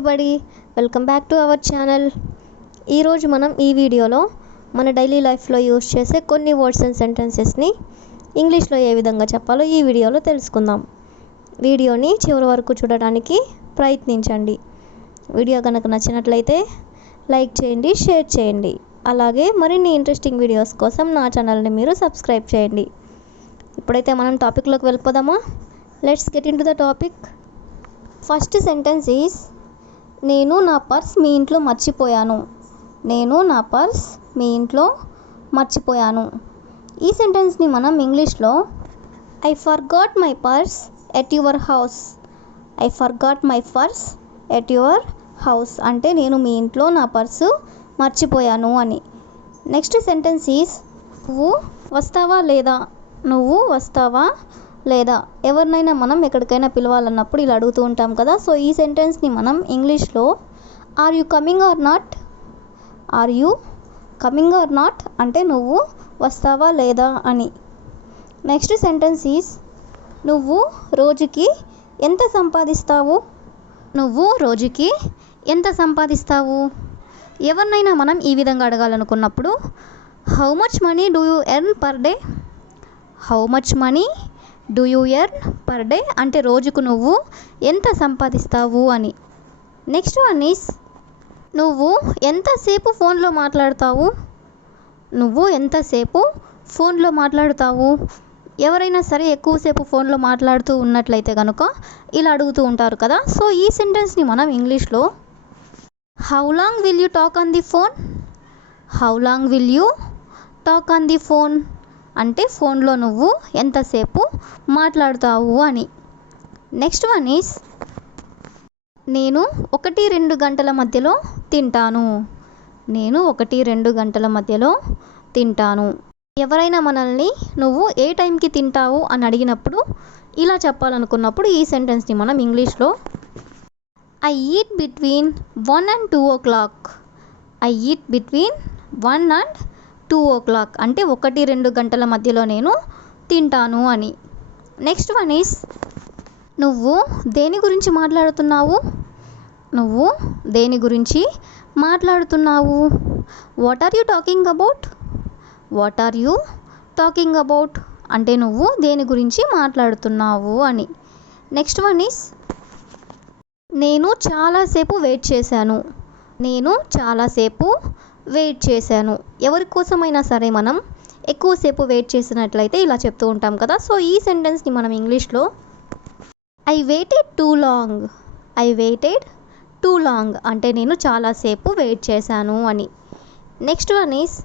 Everybody, welcome back to our channel. ఈరోజు మనం ఈ వీడియోలో మన డైలీ లైఫ్లో యూజ్ చేసే కొన్ని వర్డ్స్ అండ్ సెంటెన్సెస్ని ఇంగ్లీష్లో ఏ విధంగా చెప్పాలో ఈ వీడియోలో తెలుసుకుందాం. వీడియోని చివరి వరకు చూడడానికి ప్రయత్నించండి. వీడియో కనుక నచ్చినట్లయితే లైక్ చేయండి, షేర్ చేయండి. అలాగే మరిన్ని ఇంట్రెస్టింగ్ వీడియోస్ కోసం నా ఛానల్ని మీరు సబ్స్క్రైబ్ చేయండి. ఇప్పుడైతే మనం టాపిక్లోకి వెళ్ళిపోదామా? Let's get in to the topic. First sentence is నేను నా పర్స్ మీ ఇంట్లో మర్చిపోయాను. నేను నా పర్స్ మీ ఇంట్లో మర్చిపోయాను. ఈ సెంటెన్స్ని మనం ఇంగ్లీష్లో I forgot my purse at your house. I forgot my purse at your house అంటే నేను మీ ఇంట్లో నా పర్సు మర్చిపోయాను అని. నెక్స్ట్ సెంటెన్స్ ఈజ్ నువ్వు వస్తావా లేదా. నువ్వు వస్తావా లేదా. ఎవరినైనా మనం ఎక్కడికైనా పిలవాలన్నప్పుడు ఇలా అడుగుతూ ఉంటాం కదా. సో ఈ సెంటెన్స్ని మనం ఇంగ్లీష్లో are you coming or not. Are you coming or not అంటే నువ్వు వస్తావా లేదా అని. నెక్స్ట్ సెంటెన్స్ ఈజ్ నువ్వు రోజుకి ఎంత సంపాదిస్తావు. నువ్వు రోజుకి ఎంత సంపాదిస్తావు. ఎవరినైనా మనం ఈ విధంగా అడగాలనుకున్నప్పుడు how much money do you earn per day. How much money do you earn per day అంటే రోజుకు నువ్వు ఎంత సంపాదిస్తావు అని. నెక్స్ట్ వన్ ఈస్ నువ్వు ఎంతసేపు ఫోన్లో మాట్లాడతావు. నువ్వు ఎంతసేపు ఫోన్లో మాట్లాడతావు. ఎవరైనా సరే ఎక్కువసేపు ఫోన్లో మాట్లాడుతూ ఉన్నట్లయితే కనుక ఇలా అడుగుతూ ఉంటారు కదా. సో ఈ సెంటెన్స్ని మనం ఇంగ్లీష్లో how long will you talk on the phone. How long will you talk on the phone అంటే ఫోన్లో నువ్వు ఎంతసేపు మాట్లాడుతావు అని. నెక్స్ట్ వన్ ఈస్ నేను 1-2 గంటల మధ్యలో తింటాను. నేను 1-2 గంటల మధ్యలో తింటాను. ఎవరైనా మనల్ని నువ్వు ఏ టైంకి తింటావు అని అడిగినప్పుడు ఇలా చెప్పాలనుకున్నప్పుడు ఈ సెంటెన్స్ని మనం ఇంగ్లీష్లో I eat between 1 and 2 o'clock. I eat between 1 and 2 o'clock అంటే 1-2 గంటల మధ్యలో నేను తింటాను అని. నెక్స్ట్ వన్ ఈస్ నువ్వు దేని గురించి మాట్లాడుతున్నావు. నువ్వు దేని గురించి మాట్లాడుతున్నావు. What are you talking about. What are you talking about అంటే నువ్వు దేని గురించి మాట్లాడుతున్నావు అని. నెక్స్ట్ వన్ ఈస్ నేను చాలాసేపు వెయిట్ చేశాను. నేను చాలాసేపు వెయిట్ చేశాను. ఎవరి కోసమైనా సరే మనం ఎక్కువసేపు వెయిట్ చేసినట్లయితే ఇలా చెప్తూ ఉంటాం కదా. సో ఈ సెంటెన్స్ని మనం ఇంగ్లీష్లో I weighted two long. I weighted two long అంటే నేను చాలాసేపు వెయిట్ చేశాను అని. నెక్స్ట్ వన్ ఈస్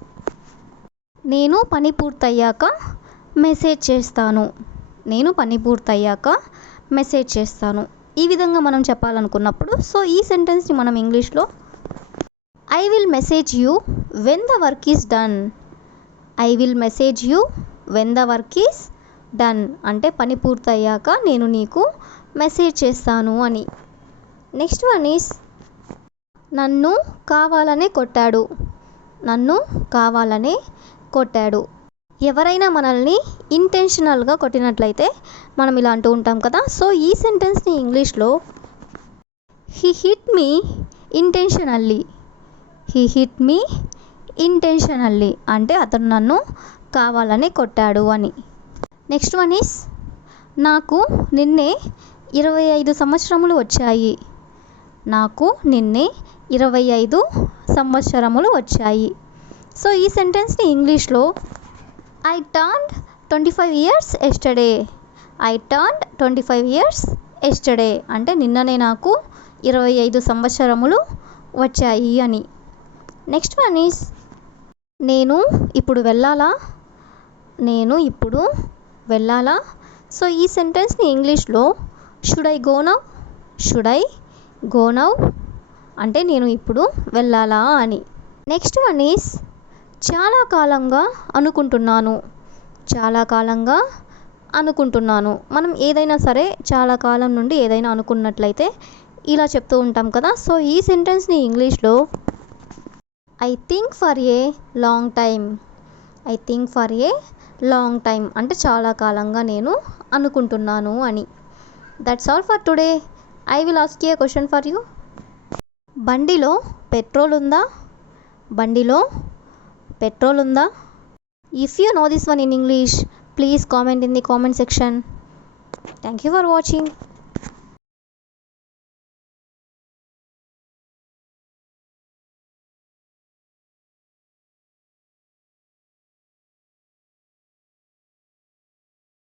నేను పని పూర్తయ్యాక మెసేజ్ చేస్తాను. నేను పని పూర్తయ్యాక మెసేజ్ చేస్తాను. ఈ విధంగా మనం చెప్పాలనుకున్నప్పుడు సో ఈ సెంటెన్స్ని మనం ఇంగ్లీష్లో I will message you when the work is done. I will message you when the work is done అంటే పని పూర్తయ్యాక నేను నీకు మెసేజ్ చేస్తాను అని. నెక్స్ట్ వన్ ఈస్ నన్ను కావాలనే కొట్టాడు. నన్ను కావాలనే కొట్టాడు. ఎవరైనా మనల్ని ఇంటెన్షనల్గా కొట్టినట్లయితే మనం ఇలా అంటూ ఉంటాం కదా. సో ఈ సెంటెన్స్ని ఇంగ్లీష్లో he hit me intentionally. He hit me intentionally అంటే అతను నన్ను కావాలని కొట్టాడు అని. నెక్స్ట్ వన్ ఈస్ నాకు నిన్నే 25 సంవత్సరములు వచ్చాయి. నాకు నిన్నే 25 సంవత్సరములు వచ్చాయి. సో ఈ సెంటెన్స్ని ఇంగ్లీష్లో I turned 25 years yesterday. I turned 25 years yesterday అంటే నిన్ననే నాకు 25 సంవత్సరములు వచ్చాయి అని. నెక్స్ట్ వన్ ఈస్ నేను ఇప్పుడు వెళ్ళాలా. నేను ఇప్పుడు వెళ్ళాలా. సో ఈ సెంటెన్స్ని ఇంగ్లీష్లో should I go now. Should I go now అంటే నేను ఇప్పుడు వెళ్ళాలా అని. నెక్స్ట్ వన్ ఈస్ చాలా కాలంగా అనుకుంటున్నాను. చాలా కాలంగా అనుకుంటున్నాను. మనం ఏదైనా సరే చాలా కాలం నుండి ఏదైనా అనుకున్నట్లయితే ఇలా చెప్తూ ఉంటాం కదా. సో ఈ సెంటెన్స్ని ఇంగ్లీష్లో I think for a long time. I think for a long time అంటే చాలా కాలంగా నేను అనుకుంటున్నాను అని. That's all for today. I will ask you a question for you. బండిలో పెట్రోల్ ఉందా? బండిలో పెట్రోల్ ఉందా? If you know this one in English, please comment in the comment section. Thank you for watching.